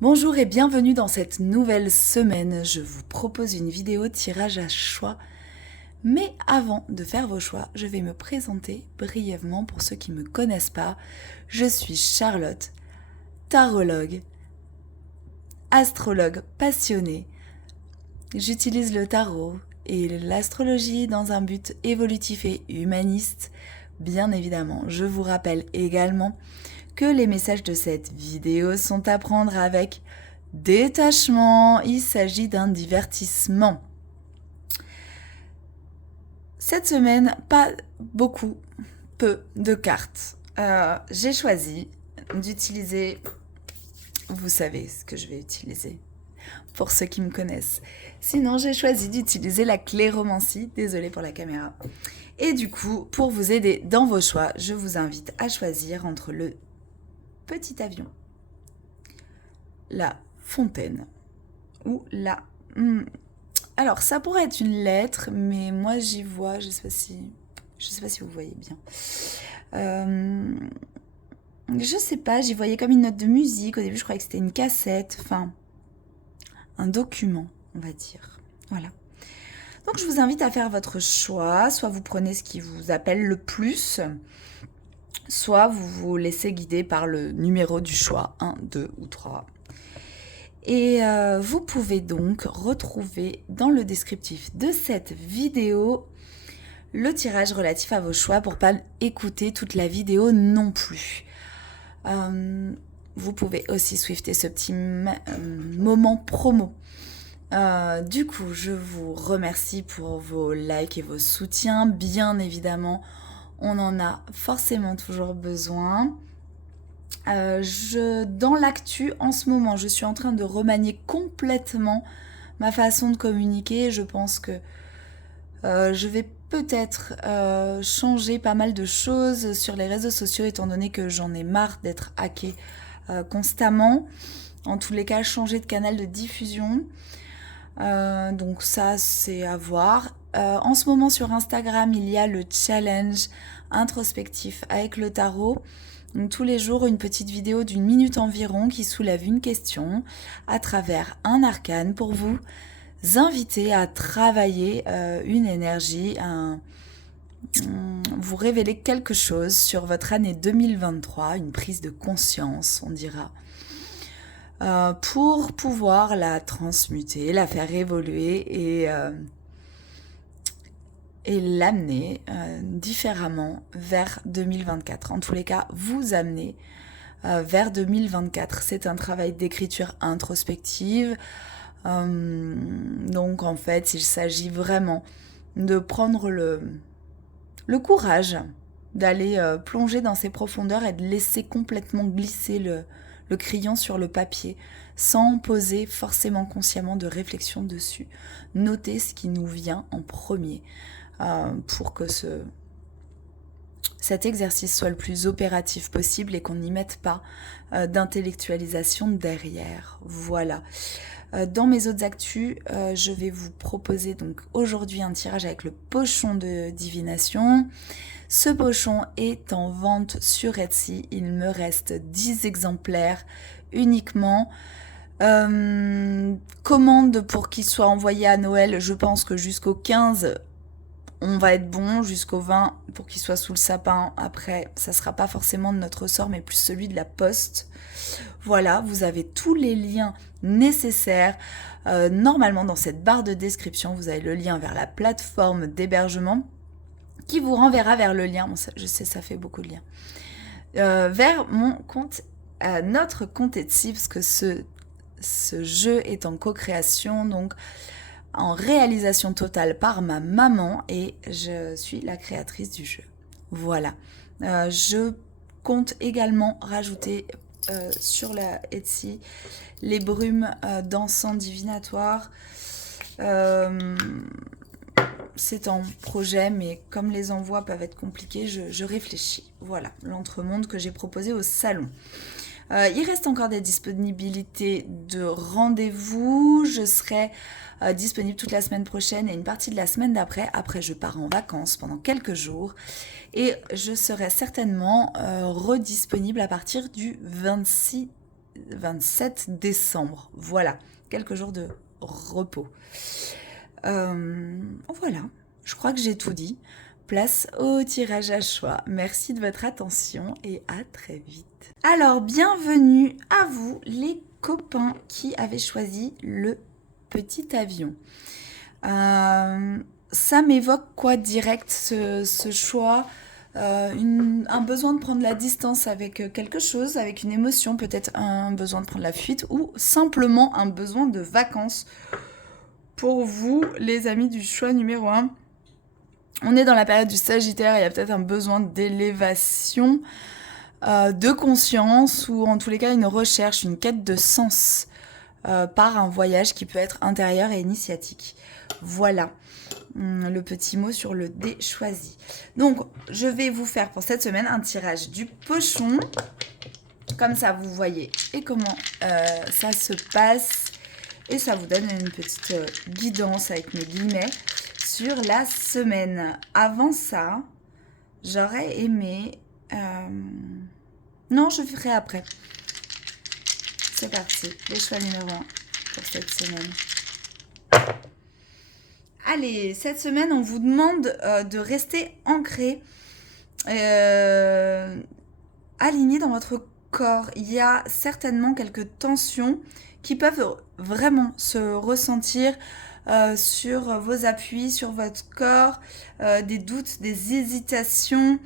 Bonjour et bienvenue dans cette nouvelle semaine. Je vous propose une vidéo tirage à choix. Mais avant de faire vos choix, je vais me présenter brièvement pour ceux qui ne me connaissent pas. Je suis Charlotte, tarologue, astrologue passionnée. J'utilise le tarot et l'astrologie dans un but évolutif et humaniste. Bien évidemment, je vous rappelle également que les messages de cette vidéo sont à prendre avec détachement. Il s'agit d'un divertissement. Cette semaine, pas beaucoup, peu de cartes. J'ai choisi d'utiliser, vous savez ce que je vais utiliser, pour ceux qui me connaissent. Sinon, j'ai choisi d'utiliser la cléromancie, désolée pour la caméra. Et du coup, pour vous aider dans vos choix, je vous invite à choisir entre le petit avion, la fontaine ou la... Alors, ça pourrait être une lettre, mais moi j'y vois, je sais pas si vous voyez bien. Je sais pas, j'y voyais comme une note de musique. Au début, je croyais que c'était une cassette, enfin, un document, on va dire. Voilà. Donc, je vous invite à faire votre choix. Soit vous prenez ce qui vous appelle le plus, soit vous vous laissez guider par le numéro du choix, 1, 2 ou 3. Et vous pouvez donc retrouver dans le descriptif de cette vidéo le tirage relatif à vos choix pour pas écouter toute la vidéo non plus. Vous pouvez aussi swifter ce petit moment promo. Du coup, je vous remercie pour vos likes et vos soutiens. Bien évidemment, on en a forcément toujours besoin. Dans l'actu, en ce moment, je suis en train de remanier complètement ma façon de communiquer. Je pense que je vais peut-être changer pas mal de choses sur les réseaux sociaux, étant donné que j'en ai marre d'être hackée constamment. En tous les cas, changer de canal de diffusion. Donc ça, c'est à voir. En ce moment, sur Instagram, il y a le challenge introspectif avec le tarot. Donc, tous les jours, une petite vidéo d'1 minute environ qui soulève une question à travers un arcane pour vous inviter à travailler une énergie, vous révéler quelque chose sur votre année 2023, une prise de conscience, on dira, pour pouvoir la transmuter, la faire évoluer et l'amener différemment vers 2024. En tous les cas, vous amener vers 2024. C'est un travail d'écriture introspective. Donc en fait, il s'agit vraiment de prendre le courage d'aller plonger dans ces profondeurs et de laisser complètement glisser le crayon sur le papier sans poser forcément consciemment de réflexion dessus. Noter ce qui nous vient en premier pour que cet exercice soit le plus opératif possible et qu'on n'y mette pas d'intellectualisation derrière. Voilà. Dans mes autres actus, je vais vous proposer donc aujourd'hui un tirage avec le pochon de divination. Ce pochon est en vente sur Etsy. Il me reste 10 exemplaires uniquement. Commande pour qu'il soit envoyé à Noël, je pense que jusqu'au 15, on va être bon, jusqu'au 20 pour qu'il soit sous le sapin. Après, ça sera pas forcément de notre ressort, mais plus celui de la poste. Voilà, vous avez tous les liens nécessaires. Normalement, dans cette barre de description, vous avez le lien vers la plateforme d'hébergement qui vous renverra vers le lien. Bon, ça, je sais, ça fait beaucoup de liens. Vers mon compte, notre compte Etsy, parce que ce jeu est en co-création, donc en réalisation totale par ma maman et je suis la créatrice du jeu. Voilà. Je compte également rajouter sur la Etsy les brumes d'encens divinatoire. C'est en projet, mais comme les envois peuvent être compliqués, je réfléchis. Voilà, l'entremonde que j'ai proposé au salon. Il reste encore des disponibilités de rendez-vous. Je serai disponible toute la semaine prochaine et une partie de la semaine d'après. Après, je pars en vacances pendant quelques jours et je serai certainement redisponible à partir du 26 27 décembre. Voilà, quelques jours de repos. Voilà, je crois que j'ai tout dit. Place au tirage à choix. Merci de votre attention et à très vite. Alors, bienvenue à vous les copains qui avaient choisi le petit avion. Ça m'évoque quoi direct ce choix, un besoin de prendre la distance avec quelque chose, avec une émotion, peut-être un besoin de prendre la fuite ou simplement un besoin de vacances. Pour vous, les amis du choix numéro 1, on est dans la période du Sagittaire, il y a peut-être un besoin d'élévation, de conscience ou en tous les cas une recherche, une quête de sens par un voyage qui peut être intérieur et initiatique. Voilà le petit mot sur le dé choisi. Donc, je vais vous faire pour cette semaine un tirage du pochon. Comme ça, vous voyez et comment ça se passe. Et ça vous donne une petite guidance avec mes guillemets sur la semaine. Avant ça, j'aurais aimé... Non, je ferai après. C'est parti, le choix numéro 1 pour cette semaine. Allez, cette semaine, on vous demande de rester ancré, aligné dans votre corps. Il y a certainement quelques tensions qui peuvent vraiment se ressentir sur vos appuis, sur votre corps, des doutes, des hésitations,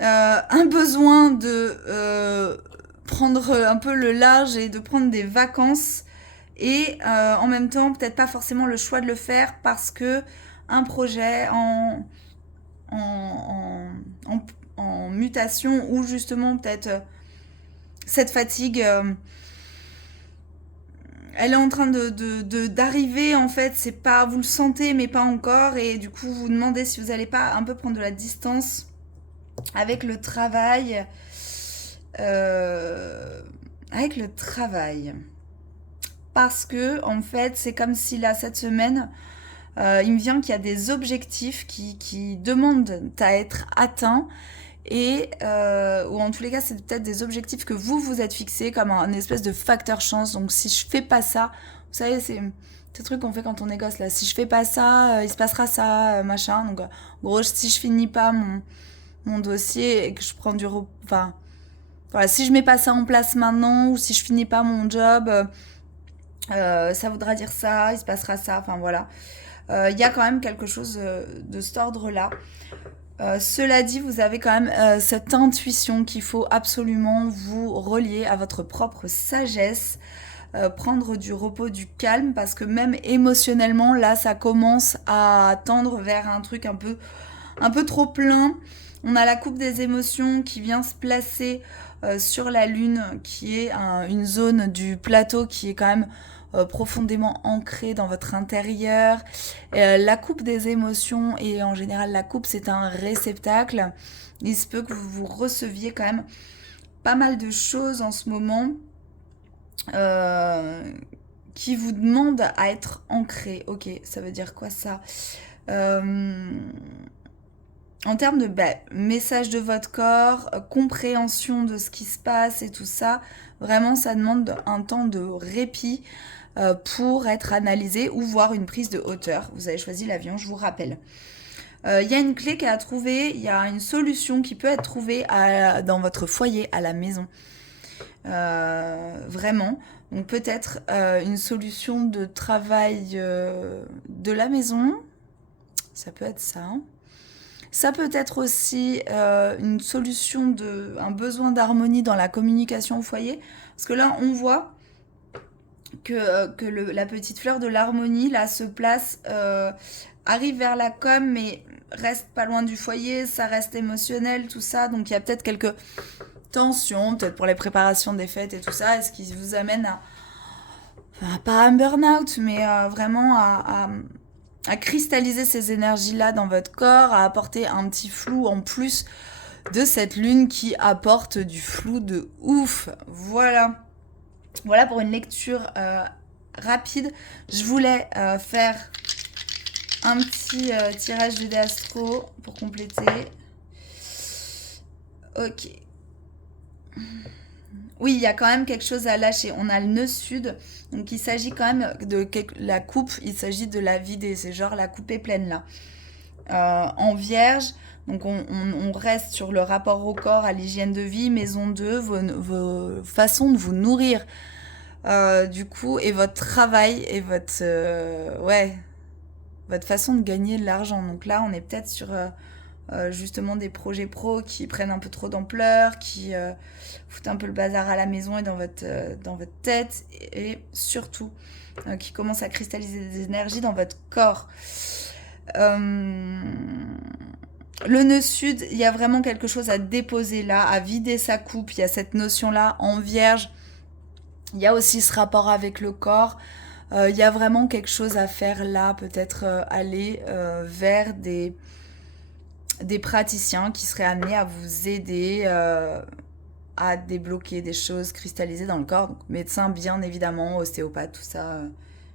un besoin de prendre un peu le large et de prendre des vacances et en même temps peut-être pas forcément le choix de le faire parce que un projet en mutation ou justement peut-être cette fatigue elle est en train d'arriver en fait, c'est pas, vous le sentez mais pas encore et du coup vous vous demandez si vous n'allez pas un peu prendre de la distance avec le travail parce que en fait c'est comme si là cette semaine il me vient qu'il y a des objectifs qui demandent à être atteints et ou en tous les cas c'est peut-être des objectifs que vous êtes fixés comme un espèce de facteur chance. Donc si je fais pas ça, vous savez c'est ce truc qu'on fait quand on est gosse là, si je fais pas ça il se passera ça machin. Donc en gros si je finis pas mon dossier et que je prends enfin voilà, si je mets pas ça en place maintenant ou si je finis pas mon job ça voudra dire ça, il se passera ça, enfin voilà. Il y a quand même quelque chose de cet ordre-là. Cela dit, vous avez quand même cette intuition qu'il faut absolument vous relier à votre propre sagesse, prendre du repos, du calme, parce que même émotionnellement, là, ça commence à tendre vers un truc un peu trop plein. On a la coupe des émotions qui vient se placer sur la Lune, qui est une zone du plateau qui est quand même profondément ancrée dans votre intérieur. La coupe des émotions, et en général la coupe c'est un réceptacle, il se peut que vous receviez quand même pas mal de choses en ce moment qui vous demandent à être ancré. Ok, ça veut dire quoi ça en termes de message de votre corps, compréhension de ce qui se passe et tout ça, vraiment ça demande un temps de répit pour être analysé ou voir une prise de hauteur. Vous avez choisi l'avion, je vous rappelle. Il y a une clé qui est à trouver, il y a une solution qui peut être trouvée dans votre foyer, à la maison. Vraiment. Donc peut-être une solution de travail de la maison. Ça peut être ça. Ça peut être aussi une solution un besoin d'harmonie dans la communication au foyer. Parce que là, on voit que la petite fleur de l'harmonie, là, se place, arrive vers la com, mais reste pas loin du foyer, ça reste émotionnel, tout ça. Donc, il y a peut-être quelques tensions, peut-être pour les préparations des fêtes et tout ça, et ce qui vous amène pas un burn-out, mais vraiment à cristalliser ces énergies-là dans votre corps, à apporter un petit flou en plus de cette lune qui apporte du flou de ouf. Voilà. Voilà pour une lecture rapide. Je voulais faire un petit tirage de dés astro pour compléter. Ok. Oui, il y a quand même quelque chose à lâcher. On a le nœud sud, donc il s'agit quand même de la coupe, il s'agit de la vider. C'est genre la coupe est pleine là. En vierge, donc on reste sur le rapport au corps, à l'hygiène de vie, maison 2, vos façons de vous nourrir. Du coup, et votre travail et ouais, votre façon de gagner de l'argent. Donc là, on est peut-être sur justement des projets pro qui prennent un peu trop d'ampleur, qui foutent un peu le bazar à la maison et dans votre tête, et surtout qui commencent à cristalliser des énergies dans votre corps. Euh, le nœud sud, il y a vraiment quelque chose à déposer là, à vider sa coupe. Il y a cette notion-là en vierge. Il y a aussi ce rapport avec le corps. Il y a vraiment quelque chose à faire là, peut-être aller vers des praticiens qui seraient amenés à vous aider à débloquer des choses cristallisées dans le corps. Donc, médecin, bien évidemment, ostéopathe, tout ça.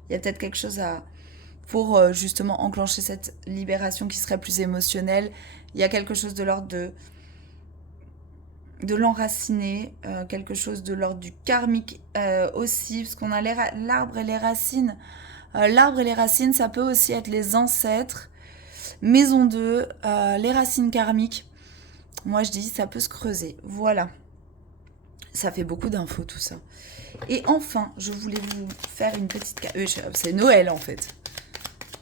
Il y a peut-être quelque chose pour justement enclencher cette libération qui serait plus émotionnelle. Il y a quelque chose de l'ordre de l'enraciner, quelque chose de l'ordre du karmique aussi, parce qu'on a l'arbre et les racines. L'arbre et les racines, ça peut aussi être les ancêtres. Maison 2, les racines karmiques. Moi, je dis, ça peut se creuser. Voilà. Ça fait beaucoup d'infos, tout ça. Et enfin, je voulais vous faire une petite carte. C'est Noël, en fait.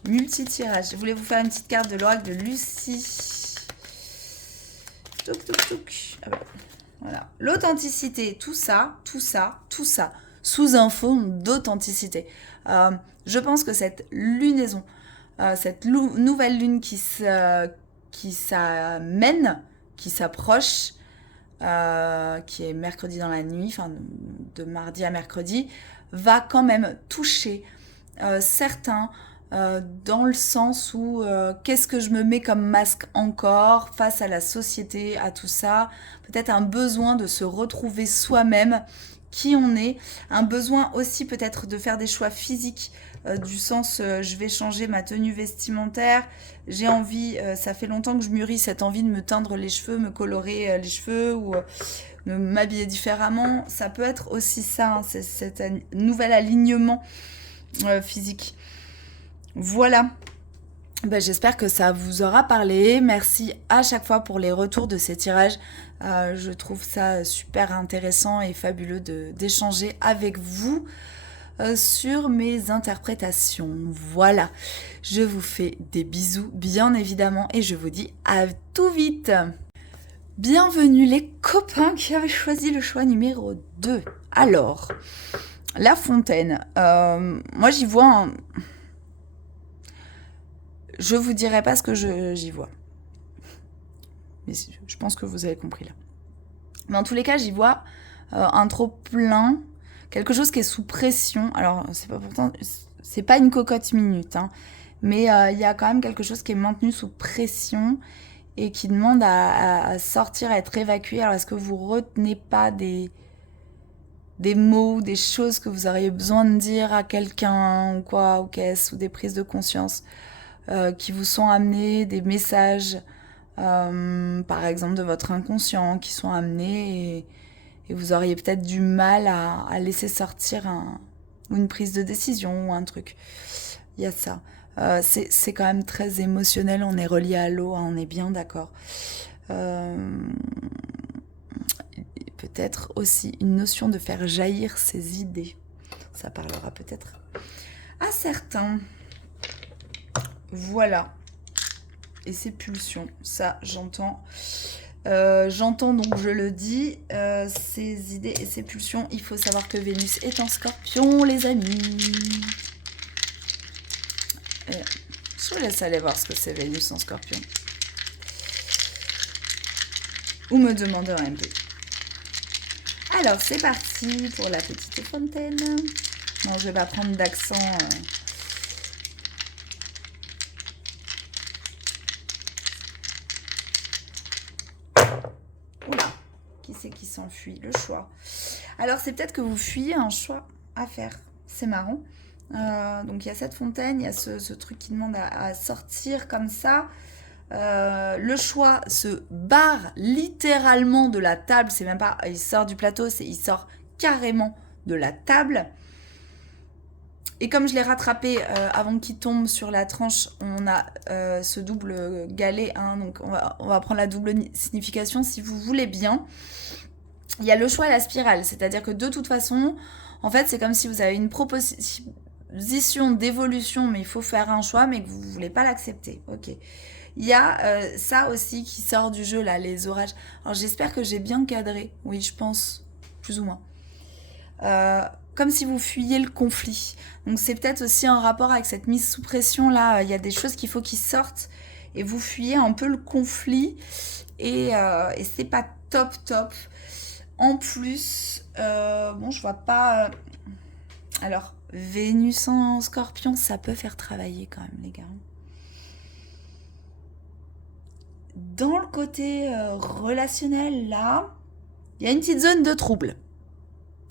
Multi-tirage. Je voulais vous faire une petite carte de l'oracle de Lucie. Touk, touk, touk. Ah bah. Voilà. L'authenticité, tout ça. Sous un fond d'authenticité. Je pense que cette lunaison, cette nouvelle lune qui s'amène, qui s'approche, qui est mercredi dans la nuit, enfin de mardi à mercredi, va quand même toucher certains dans le sens où qu'est-ce que je me mets comme masque encore face à la société, à tout ça, peut-être un besoin de se retrouver soi-même, qui on est, un besoin aussi peut-être de faire des choix physiques, du sens je vais changer ma tenue vestimentaire, j'ai envie, ça fait longtemps que je mûris cette envie de me teindre les cheveux, me colorer les cheveux ou m'habiller différemment, ça peut être aussi ça, hein, c'est cet nouvel alignement physique. Voilà. Ben, j'espère que ça vous aura parlé. Merci à chaque fois pour les retours de ces tirages. Je trouve ça super intéressant et fabuleux d'échanger avec vous sur mes interprétations. Voilà. Je vous fais des bisous, bien évidemment, et je vous dis à tout vite. Bienvenue les copains qui avaient choisi le choix numéro 2. Alors, la fontaine. Moi, j'y vois Je vous dirai pas ce que j'y vois. Mais je pense que vous avez compris là. Mais en tous les cas, j'y vois un trop plein, quelque chose qui est sous pression. Alors, c'est pas une cocotte minute, hein, mais il y a quand même quelque chose qui est maintenu sous pression et qui demande à sortir, à être évacué. Alors, est-ce que vous retenez pas des mots, des choses que vous auriez besoin de dire à quelqu'un ou quoi, ou qu'est-ce, ou des prises de conscience qui vous sont amenés, des messages, par exemple de votre inconscient, qui sont amenés et vous auriez peut-être du mal à laisser sortir une prise de décision ou un truc. Il y a ça. C'est quand même très émotionnel, on est relié à l'eau, hein, on est bien d'accord. Peut-être aussi une notion de faire jaillir ses idées. Ça parlera peut-être à certains. Voilà. Et ses pulsions, ça j'entends. J'entends donc, je le dis, ses idées et ses pulsions. Il faut savoir que Vénus est en Scorpion, les amis. Et je vous laisse aller voir ce que c'est Vénus en Scorpion. Ou me demander un peu. Alors, c'est parti pour la petite fontaine. Non, je vais pas prendre d'accent. Oula, qui c'est qui s'enfuit? Le choix. Alors, c'est peut-être que vous fuyez un choix à faire. C'est marrant. Donc, il y a cette fontaine, il y a ce truc qui demande à sortir comme ça. Le choix se barre littéralement de la table. C'est même pas il sort du plateau, il sort carrément de la table. Et comme je l'ai rattrapé avant qu'il tombe sur la tranche, on a ce double galet. Hein, donc on va prendre la double signification si vous voulez bien. Il y a le choix et la spirale. C'est-à-dire que de toute façon, en fait, c'est comme si vous avez une proposition d'évolution, mais il faut faire un choix, mais que vous ne voulez pas l'accepter. Ok. Il y a ça aussi qui sort du jeu, là, les orages. Alors j'espère que j'ai bien cadré. Oui, je pense, plus ou moins. Comme si vous fuyiez le conflit. Donc c'est peut-être aussi en rapport avec cette mise sous pression là. Il y a des choses qu'il faut qu'ils sortent et vous fuyez un peu le conflit et c'est pas top. En plus, bon je vois pas. Alors Vénus en Scorpion, ça peut faire travailler quand même les gars. Dans le côté relationnel là, il y a une petite zone de trouble.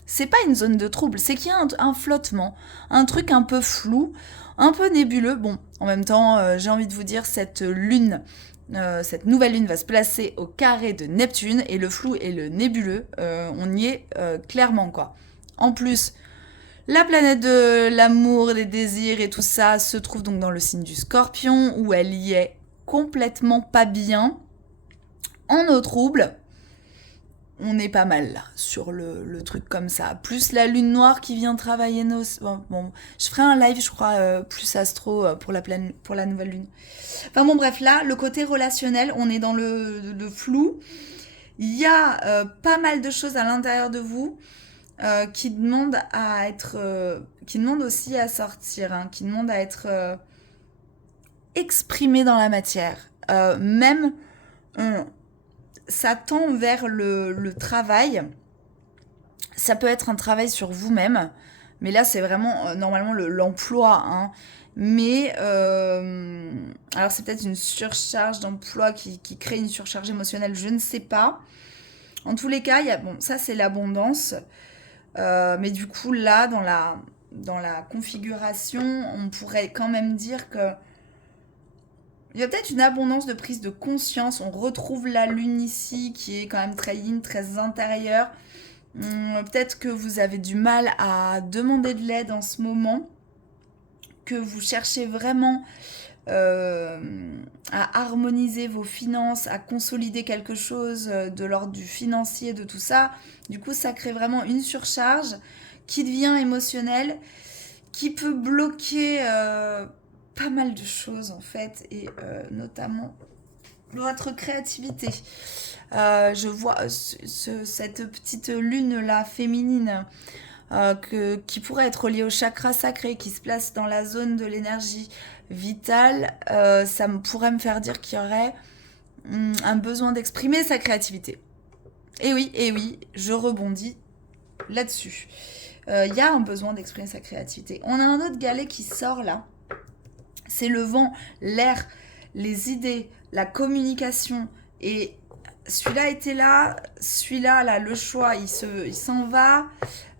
C'est pas une zone de trouble, c'est qu'il y a un flottement, un truc un peu flou, un peu nébuleux. Bon, en même temps, j'ai envie de vous dire, cette nouvelle lune va se placer au carré de Neptune, et le flou et le nébuleux, on y est clairement, quoi. En plus, la planète de l'amour, des désirs et tout ça se trouve donc dans le signe du Scorpion, où elle y est complètement pas bien, en eau trouble. On est pas mal là sur le truc comme ça. Plus la lune noire qui vient travailler nos... Bon, je ferai un live, je crois, plus astro pour la nouvelle lune. Enfin bon, bref, là, le côté relationnel, on est dans le flou. Il y a pas mal de choses à l'intérieur de vous qui demandent à être... qui demandent aussi à sortir, hein, qui demandent à être exprimées dans la matière. Même... ça tend vers le travail. Ça peut être un travail sur vous-même, mais là c'est vraiment normalement l'emploi. Hein. Mais alors c'est peut-être une surcharge d'emploi qui crée une surcharge émotionnelle, je ne sais pas. En tous les cas, bon, ça c'est l'abondance. Mais du coup là, dans la configuration, on pourrait quand même dire que il y a peut-être une abondance de prise de conscience. On retrouve la lune ici, qui est quand même très yin, très intérieure. Peut-être que vous avez du mal à demander de l'aide en ce moment, que vous cherchez vraiment à harmoniser vos finances, à consolider quelque chose de l'ordre du financier, de tout ça. Du coup, ça crée vraiment une surcharge qui devient émotionnelle, qui peut bloquer pas mal de choses en fait, et notamment votre créativité. Je vois cette petite lune là féminine qui pourrait être liée au chakra sacré qui se place dans la zone de l'énergie vitale. Ça pourrait me faire dire qu'il y aurait un besoin d'exprimer sa créativité. Et oui, je rebondis là-dessus. Il y a un besoin d'exprimer sa créativité. On a un autre galet qui sort là. C'est le vent, l'air, les idées, la communication. Et celui-là était là, celui-là, là, le choix, il s'en va.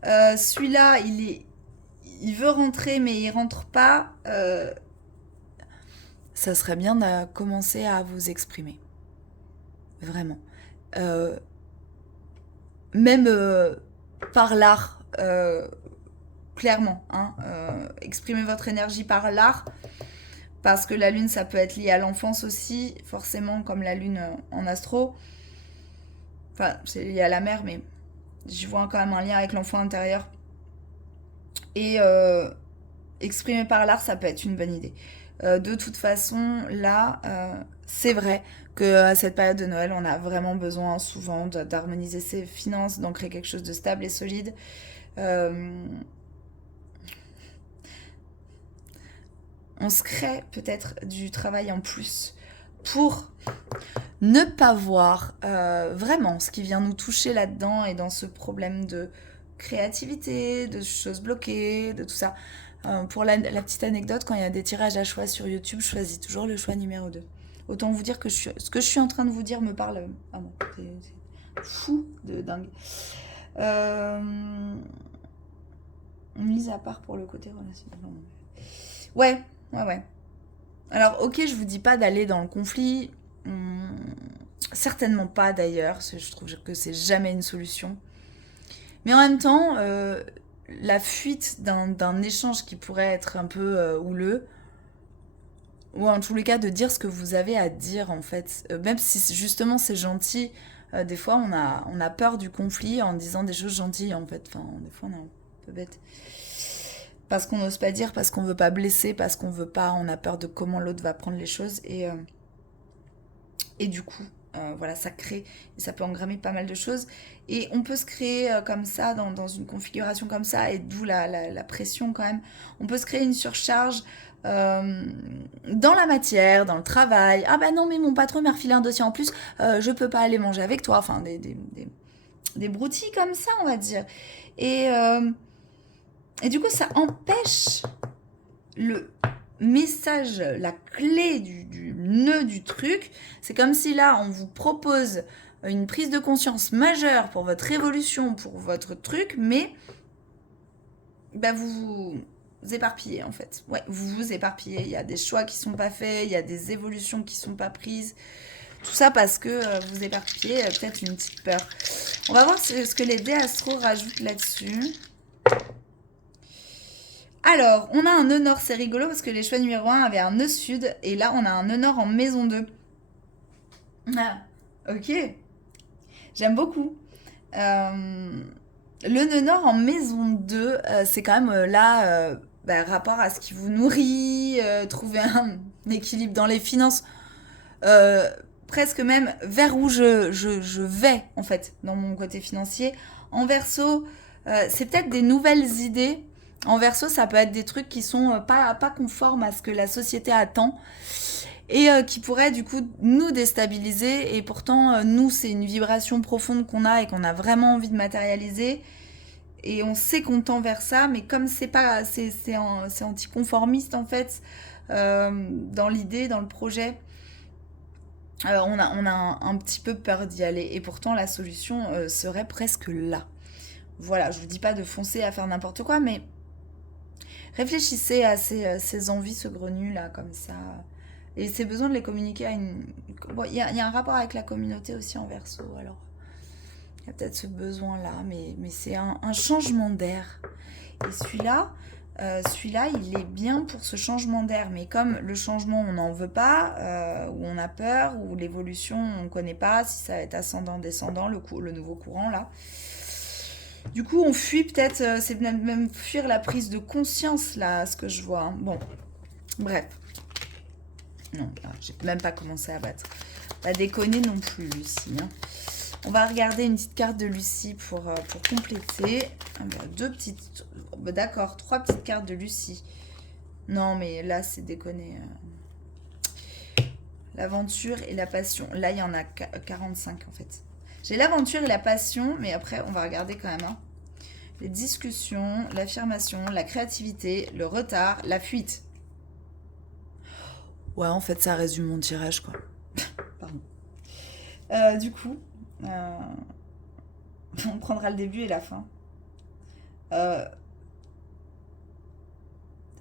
Celui-là, il veut rentrer, mais il rentre pas. Ça serait bien de commencer à vous exprimer. Vraiment. Même par l'art, clairement. Hein, exprimer votre énergie par l'art. Parce que la lune, ça peut être lié à l'enfance aussi, forcément, comme la lune en astro. Enfin, c'est lié à la mère, mais j'y vois quand même un lien avec l'enfant intérieur. Et exprimer par l'art, ça peut être une bonne idée. De toute façon, là, c'est vrai qu'à cette période de Noël, on a vraiment besoin souvent d'harmoniser ses finances, d'en créer quelque chose de stable et solide. On se crée peut-être du travail en plus pour ne pas voir vraiment ce qui vient nous toucher là-dedans et dans ce problème de créativité, de choses bloquées, de tout ça. Pour la petite anecdote, quand il y a des tirages à choix sur YouTube, je choisis toujours le choix numéro 2. Autant vous dire que ce que je suis en train de vous dire me parle. Ah bon, c'est fou de dingue. Mise à part pour le côté relationnel. Ouais. Alors, ok, je vous dis pas d'aller dans le conflit. Certainement pas d'ailleurs, je trouve que c'est jamais une solution. Mais en même temps, la fuite d'un échange qui pourrait être un peu houleux, ou en tous les cas de dire ce que vous avez à dire en fait, même si justement c'est gentil, des fois on a peur du conflit en disant des choses gentilles en fait, enfin des fois on est un peu bête. Parce qu'on n'ose pas dire, parce qu'on veut pas blesser, parce qu'on veut pas, on a peur de comment l'autre va prendre les choses et du coup, voilà, ça crée, et ça peut engrammer pas mal de choses. Et on peut se créer comme ça, dans une configuration comme ça, et d'où la pression quand même. On peut se créer une surcharge euh, dans la matière, dans le travail. Ah bah non, mais mon patron m'a refilé un dossier en plus, je peux pas aller manger avec toi. Enfin, des broutilles comme ça, on va dire. Et, euh, et du coup, ça empêche le message, la clé du nœud du truc. C'est comme si là, on vous propose une prise de conscience majeure pour votre évolution, pour votre truc, mais bah, vous éparpillez en fait. Ouais, vous vous éparpillez. Il y a des choix qui sont pas faits, il y a des évolutions qui sont pas prises. Tout ça parce que vous éparpillez peut-être une petite peur. On va voir ce que les dés astro rajoutent là-dessus. Alors, on a un nœud nord, c'est rigolo parce que les choix numéro 1 avaient un nœud sud et là on a un nœud nord en maison 2. Ah, ok, j'aime beaucoup. Euh, le nœud nord en maison 2, c'est quand même là, bah, rapport à ce qui vous nourrit, trouver un équilibre dans les finances, euh, presque même vers où je vais en fait dans mon côté financier. En verso, c'est peut-être des nouvelles idées. En verso, ça peut être des trucs qui sont pas conformes à ce que la société attend et qui pourraient du coup nous déstabiliser. Et pourtant, nous, c'est une vibration profonde qu'on a et qu'on a vraiment envie de matérialiser. Et on sait qu'on tend vers ça, mais comme c'est pas, c'est anticonformiste en fait dans l'idée, dans le projet. On a un petit peu peur d'y aller. Et pourtant, la solution serait presque là. Voilà, je vous dis pas de foncer à faire n'importe quoi, mais réfléchissez à ces envies saugrenues là, comme ça. Et ces besoins de les communiquer à une. Bon, y a un rapport avec la communauté aussi en verso, alors. Il y a peut-être ce besoin-là, mais c'est un changement d'air. Et celui-là, il est bien pour ce changement d'air. Mais comme le changement, on n'en veut pas, ou on a peur, ou l'évolution, on ne connaît pas, si ça va être ascendant, descendant, le nouveau courant, là. Du coup, on fuit peut-être, c'est même fuir la prise de conscience, là, ce que je vois. Hein. Bon, bref. Non, là, j'ai même pas commencé à battre. Pas déconner non plus, Lucie. Hein. On va regarder une petite carte de Lucie pour compléter. Ah bah, deux petites... D'accord, trois petites cartes de Lucie. Non, mais là, c'est déconné. L'aventure et la passion. Là, il y en a 45, en fait. J'ai l'aventure et la passion, mais après, on va regarder quand même. Hein. Les discussions, l'affirmation, la créativité, le retard, la fuite. Ouais, en fait, ça résume mon tirage, quoi. Pardon. Du coup, on prendra le début et la fin. Euh,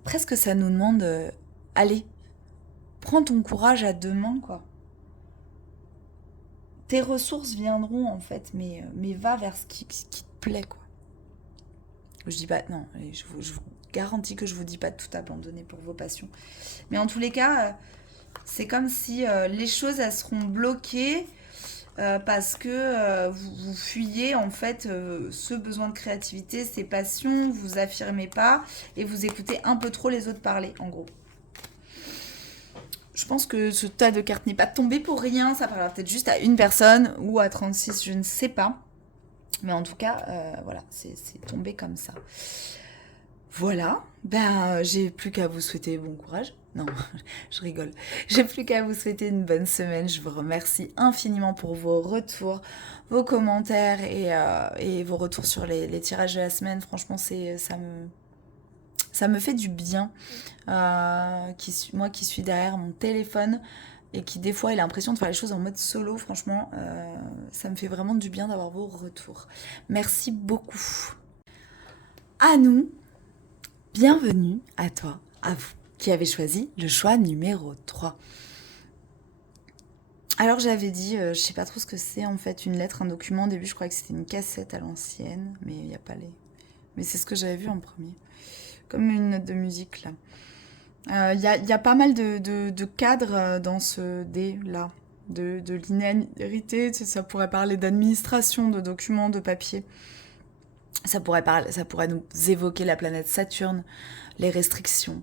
presque ça nous demande allez, prends ton courage à deux mains, quoi. Tes ressources viendront, en fait, mais va vers ce qui te plaît, quoi. Je dis pas, non, je vous garantis que je vous dis pas de tout abandonner pour vos passions. Mais en tous les cas, c'est comme si les choses, elles seront bloquées parce que vous fuyez en fait ce besoin de créativité, ces passions, vous affirmez pas et vous écoutez un peu trop les autres parler, en gros. Je pense que ce tas de cartes n'est pas tombé pour rien, ça parlera peut-être juste à une personne ou à 36, je ne sais pas. Mais en tout cas, voilà, c'est tombé comme ça. Voilà, ben j'ai plus qu'à vous souhaiter bon courage. Non, je rigole. J'ai plus qu'à vous souhaiter une bonne semaine. Je vous remercie infiniment pour vos retours, vos commentaires et vos retours sur les tirages de la semaine. Franchement, ça me fait du bien. Moi qui suis derrière mon téléphone et qui des fois a l'impression de faire les choses en mode solo, franchement, ça me fait vraiment du bien d'avoir vos retours. Merci beaucoup. À nous, bienvenue à toi, à vous. qui avait choisi le choix numéro 3. Alors j'avais dit, je sais pas trop ce que c'est en fait, une lettre, un document. Au début je croyais que c'était une cassette à l'ancienne, mais il n'y a pas les... Mais c'est ce que j'avais vu en premier. Comme une note de musique là. Y a pas mal de cadres dans ce dé là. De linéarité, ça pourrait parler d'administration, de documents, de papier. Ça pourrait nous évoquer la planète Saturne, les restrictions,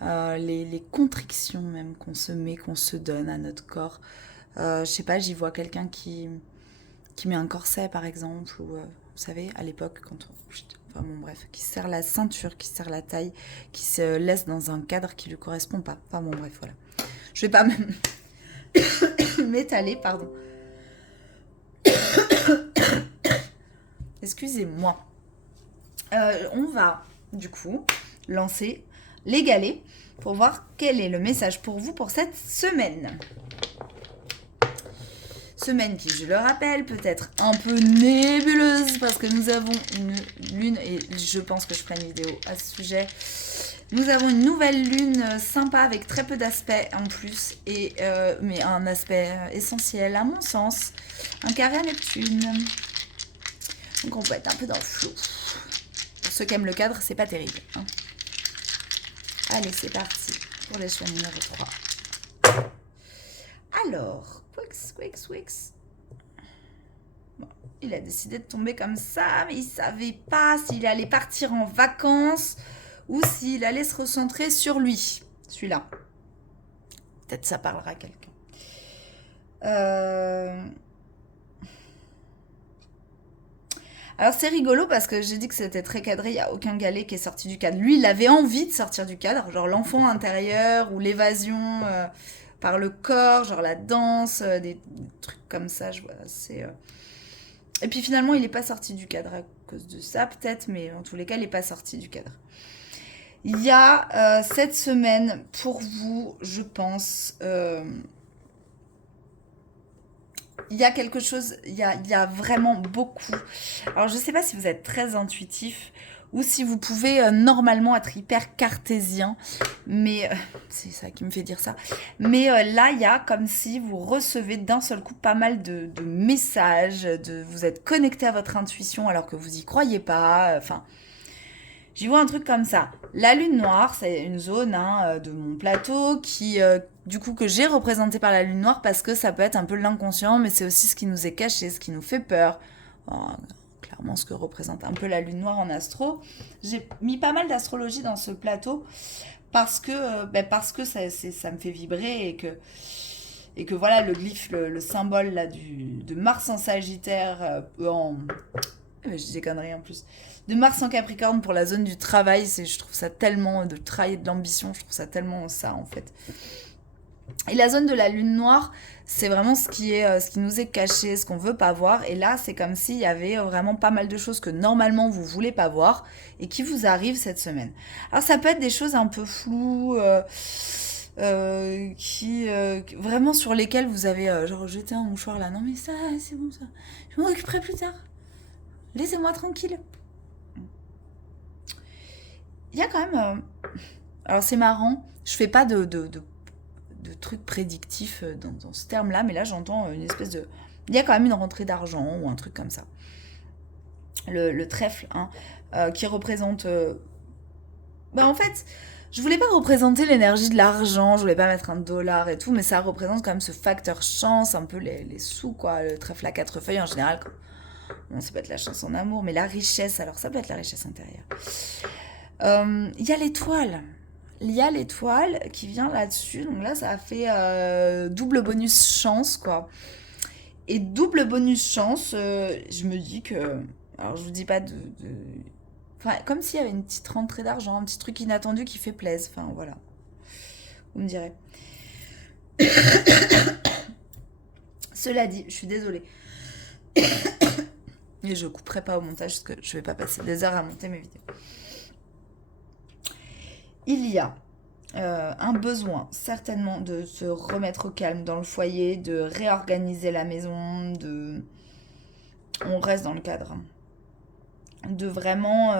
les contrictions même qu'on se met, qu'on se donne à notre corps. Je sais pas, j'y vois quelqu'un qui met un corset par exemple, ou vous savez, à l'époque, quand on... Enfin bon, bref, qui serre la ceinture, qui serre la taille, qui se laisse dans un cadre qui lui correspond pas. Enfin bon, bref, voilà. Je vais pas même m'étaler, pardon. Excusez-moi. On va, du coup, lancer les galets pour voir quel est le message pour vous pour cette semaine. Semaine qui, je le rappelle, peut être un peu nébuleuse parce que nous avons une lune, et je pense que je ferai une vidéo à ce sujet. Nous avons une nouvelle lune sympa avec très peu d'aspects en plus, mais un aspect essentiel à mon sens, un carré à Neptune. Donc on peut être un peu dans le flou. Pour ceux qui aiment le cadre, c'est pas terrible. Hein. Allez, c'est parti pour les choix numéro 3. Alors, Quix. Bon, il a décidé de tomber comme ça, mais il savait pas s'il allait partir en vacances ou s'il allait se recentrer sur lui. Celui-là. Peut-être ça parlera à quelqu'un. Alors c'est rigolo parce que j'ai dit que c'était très cadré, il n'y a aucun galet qui est sorti du cadre. Lui, il avait envie de sortir du cadre, genre l'enfant intérieur ou l'évasion par le corps, genre la danse, des trucs comme ça, je vois. Et puis finalement, il n'est pas sorti du cadre à cause de ça peut-être, mais en tous les cas, il n'est pas sorti du cadre. Il y a cette semaine pour vous, je pense... il y a quelque chose, il y a vraiment beaucoup. Alors, je ne sais pas si vous êtes très intuitif ou si vous pouvez normalement être hyper cartésien, mais c'est ça qui me fait dire ça. Mais là, il y a comme si vous recevez d'un seul coup pas mal de messages, vous êtes connecté à votre intuition alors que vous n'y croyez pas. Enfin, j'y vois un truc comme ça. La lune noire, c'est une zone de mon plateau qui, du coup, que j'ai représentée par la lune noire parce que ça peut être un peu l'inconscient, mais c'est aussi ce qui nous est caché, ce qui nous fait peur. Clairement, ce que représente un peu la lune noire en astro. J'ai mis pas mal d'astrologie dans ce plateau parce que, ça me fait vibrer et que voilà, le glyphe, le symbole là, de Mars en Sagittaire, je dis des conneries en plus. De Mars en Capricorne pour la zone du travail, je trouve ça tellement de travail et de l'ambition, je trouve ça tellement ça en fait. Et la zone de la lune noire, c'est vraiment ce qui nous est caché, ce qu'on veut pas voir. Et là, c'est comme s'il y avait vraiment pas mal de choses que normalement vous voulez pas voir et qui vous arrivent cette semaine. Alors ça peut être des choses un peu floues. Vraiment sur lesquelles vous avez genre jeté un mouchoir là. Non mais ça, c'est bon ça. Je m'en occuperai plus tard. Laissez-moi tranquille. Il y a quand même... alors c'est marrant, je fais pas de trucs prédictifs dans ce terme-là, mais là j'entends une espèce de... Il y a quand même une rentrée d'argent ou un truc comme ça. Le trèfle, qui représente... en fait, je voulais pas représenter l'énergie de l'argent, je voulais pas mettre un dollar et tout, mais ça représente quand même ce facteur chance, un peu les sous, quoi. Le trèfle à 4 feuilles en général, bon, ça peut être la chance en amour, mais la richesse, alors ça peut être la richesse intérieure. Il y a l'étoile. Il y a l'étoile qui vient là-dessus. Donc là, ça a fait double bonus chance, quoi. Et double bonus chance, je me dis que... Alors, je vous dis pas Enfin, comme s'il y avait une petite rentrée d'argent, un petit truc inattendu qui fait plaisir. Enfin, voilà. Vous me direz. Cela dit, je suis désolée. Et je couperai pas au montage parce que je vais pas passer des heures à monter mes vidéos. Il y a un besoin certainement de se remettre au calme dans le foyer, de réorganiser la maison, on reste dans le cadre, de vraiment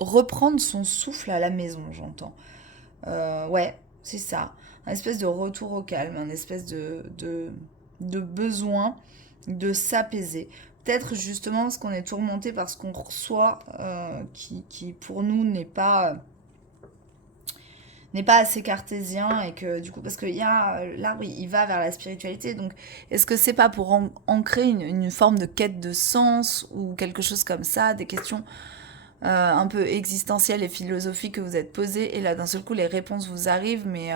reprendre son souffle à la maison, j'entends. Ouais, c'est ça. Un espèce de retour au calme, un espèce de besoin de s'apaiser. Peut-être justement parce qu'on est tourmenté par ce qu'on reçoit, qui pour nous n'est pas assez cartésien et que du coup parce que il y a l'arbre il va vers la spiritualité, donc est-ce que c'est pas pour ancrer une forme de quête de sens ou quelque chose comme ça, des questions un peu existentielles et philosophiques que vous êtes posées et là d'un seul coup les réponses vous arrivent mais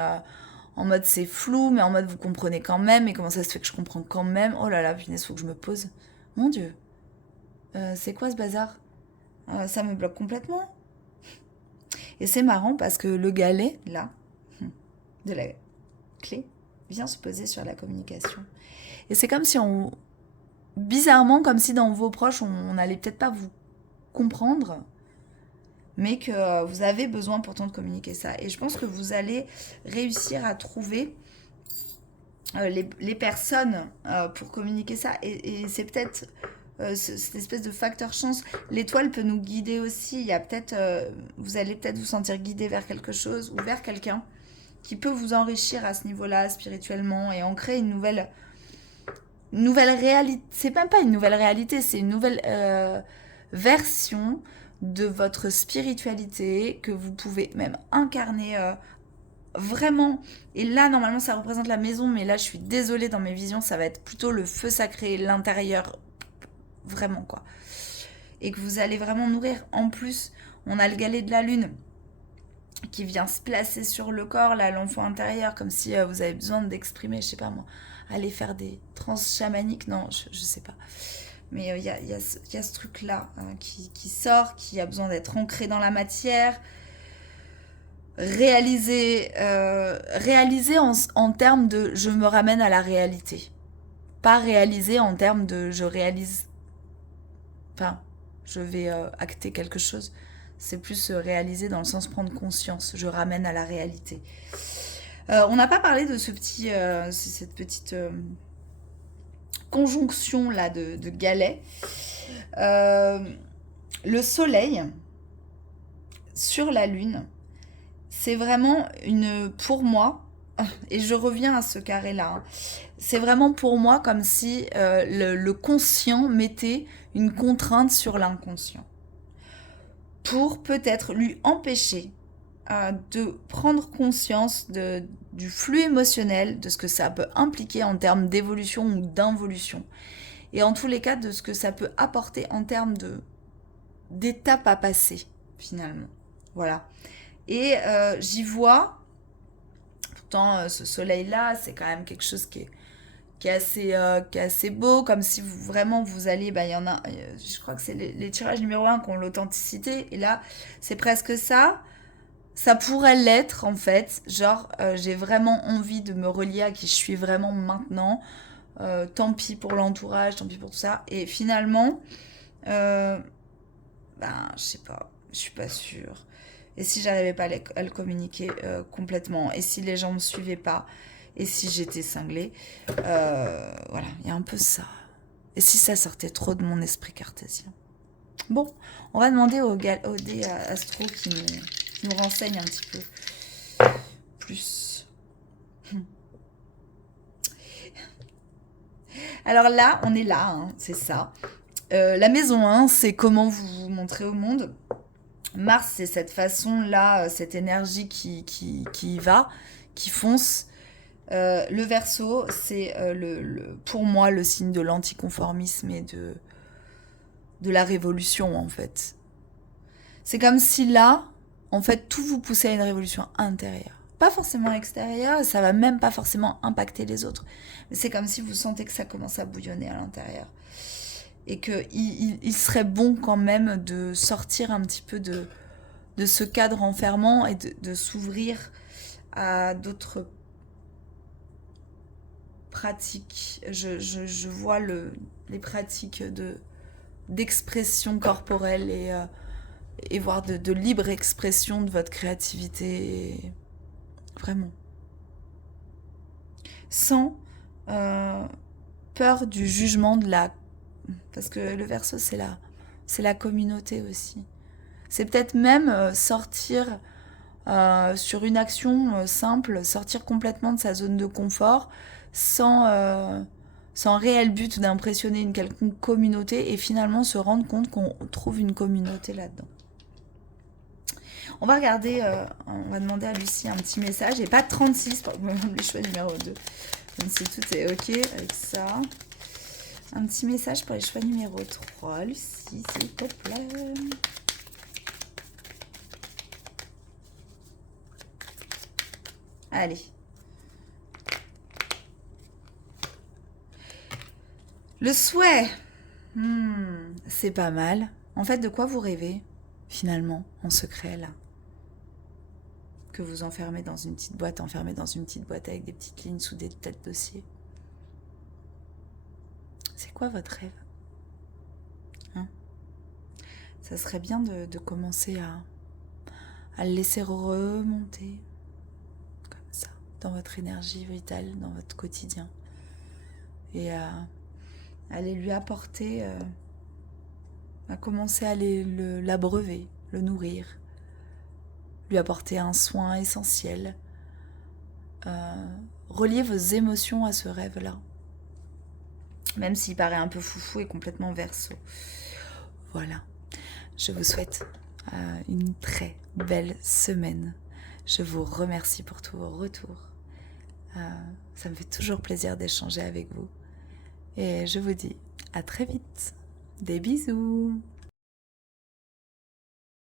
en mode c'est flou mais en mode vous comprenez quand même, et comment ça se fait que je comprends quand même, oh là là punaise faut que je me pose, mon dieu. C'est quoi ce bazar? Ça me bloque complètement. Et c'est marrant parce que le galet là de la clé vient se poser sur la communication. Et c'est comme si on... Bizarrement, comme si dans vos proches, on n'allait peut-être pas vous comprendre, mais que vous avez besoin pourtant de communiquer ça. Et je pense que vous allez réussir à trouver les personnes pour communiquer ça. Et c'est peut-être cette espèce de facteur chance. L'étoile peut nous guider aussi. Il y a peut-être, vous allez peut-être vous sentir guidé vers quelque chose ou vers quelqu'un qui peut vous enrichir à ce niveau-là spirituellement et en créer une nouvelle réalité. C'est même pas une nouvelle réalité, c'est une nouvelle version de votre spiritualité que vous pouvez même incarner vraiment. Et là, normalement, ça représente la maison, mais là, je suis désolée, dans mes visions, ça va être plutôt le feu sacré, l'intérieur, vraiment quoi. Et que vous allez vraiment nourrir. En plus, on a le galet de la lune qui vient se placer sur le corps, là, l'enfant intérieur, comme si vous avez besoin d'exprimer, je sais pas moi, aller faire des trans chamaniques, non, je sais pas. Mais y a ce truc-là qui sort, qui a besoin d'être ancré dans la matière, réalisé en termes de je me ramène à la réalité. Pas réalisé en termes de je réalise, enfin, je vais acter quelque chose. C'est plus réalisé dans le sens prendre conscience. Je ramène à la réalité. On n'a pas parlé de cette petite conjonction là de galets. Le soleil sur la lune, c'est vraiment pour moi, et je reviens à ce carré-là, hein, c'est vraiment pour moi comme si le conscient mettait une contrainte sur l'inconscient pour peut-être lui empêcher de prendre conscience du flux émotionnel, de ce que ça peut impliquer en termes d'évolution ou d'involution. Et en tous les cas, de ce que ça peut apporter en termes d'étapes à passer, finalement. Voilà. Et j'y vois, pourtant, ce soleil-là, c'est quand même quelque chose qui est assez beau, comme si vous allez, il y en a, je crois que c'est les tirages numéro 1 qui ont l'authenticité, et là, c'est presque ça. Ça pourrait l'être en fait, genre j'ai vraiment envie de me relier à qui je suis vraiment maintenant, tant pis pour l'entourage, tant pis pour tout ça, et finalement, euh, je sais pas, je suis pas sûre. Et si j'arrivais pas à le communiquer complètement, et si les gens me suivaient pas, et si j'étais cinglée, voilà, il y a un peu ça. Et si ça sortait trop de mon esprit cartésien. Bon, on va demander au dé astro qui nous renseigne un petit peu plus. Alors là, on est là, hein, c'est ça. La maison 1, c'est comment vous vous montrez au monde. Mars, c'est cette façon-là, cette énergie qui va, qui fonce. Le Verseau, c'est pour moi le signe de l'anticonformisme et de la révolution, en fait. C'est comme si là, en fait, tout vous poussait à une révolution intérieure. Pas forcément extérieure, et ça va même pas forcément impacter les autres. Mais c'est comme si vous sentez que ça commence à bouillonner à l'intérieur. Et qu'il serait bon quand même de sortir un petit peu de ce cadre enfermant et de s'ouvrir à d'autres pratiques. Je vois les pratiques d'expression corporelle et voire de libre expression de votre créativité. Vraiment. Sans peur du jugement de la... Parce que le Verseau, c'est la communauté aussi. C'est peut-être même sortir sur une action simple, sortir complètement de sa zone de confort sans réel but d'impressionner une quelconque communauté et finalement se rendre compte qu'on trouve une communauté là-dedans. On va regarder, on va demander à Lucie un petit message, et pas 36 pour le choix numéro 2, même si tout est ok avec ça. Un petit message pour les choix numéro 3, Lucie, s'il te plaît. Allez. Le souhait. C'est pas mal. En fait, de quoi vous rêvez, finalement, en secret, là? Que vous enfermez dans une petite boîte, avec des petites lignes sous des têtes dossiers. C'est quoi votre rêve? Ça serait bien de commencer à le laisser remonter, comme ça, dans votre énergie vitale, dans votre quotidien. Et à aller lui apporter, à commencer à l'abreuver, le nourrir, lui apporter un soin essentiel. Relier vos émotions à ce rêve-là, même s'il paraît un peu foufou et complètement verso. Voilà, je vous souhaite une très belle semaine. Je vous remercie pour tous vos retours. Ça me fait toujours plaisir d'échanger avec vous. Et je vous dis à très vite. Des bisous.